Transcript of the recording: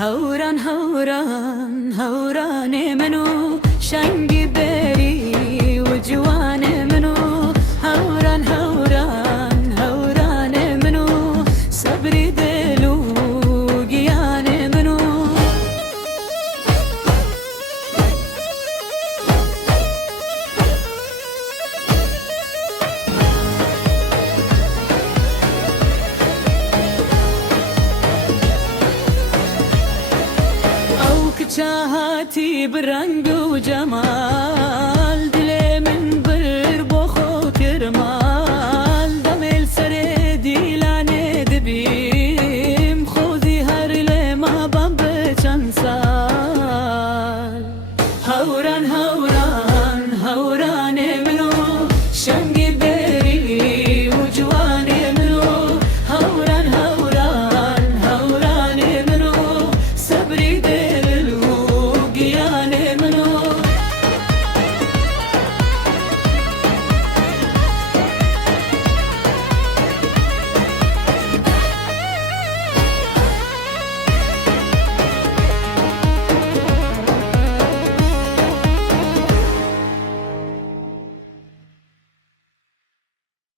هوران هوران هوران منو شنگی بری و جوان منو هوران هوران هوران منو صبری دلو گیان منو چاهاتی برنگ و جمال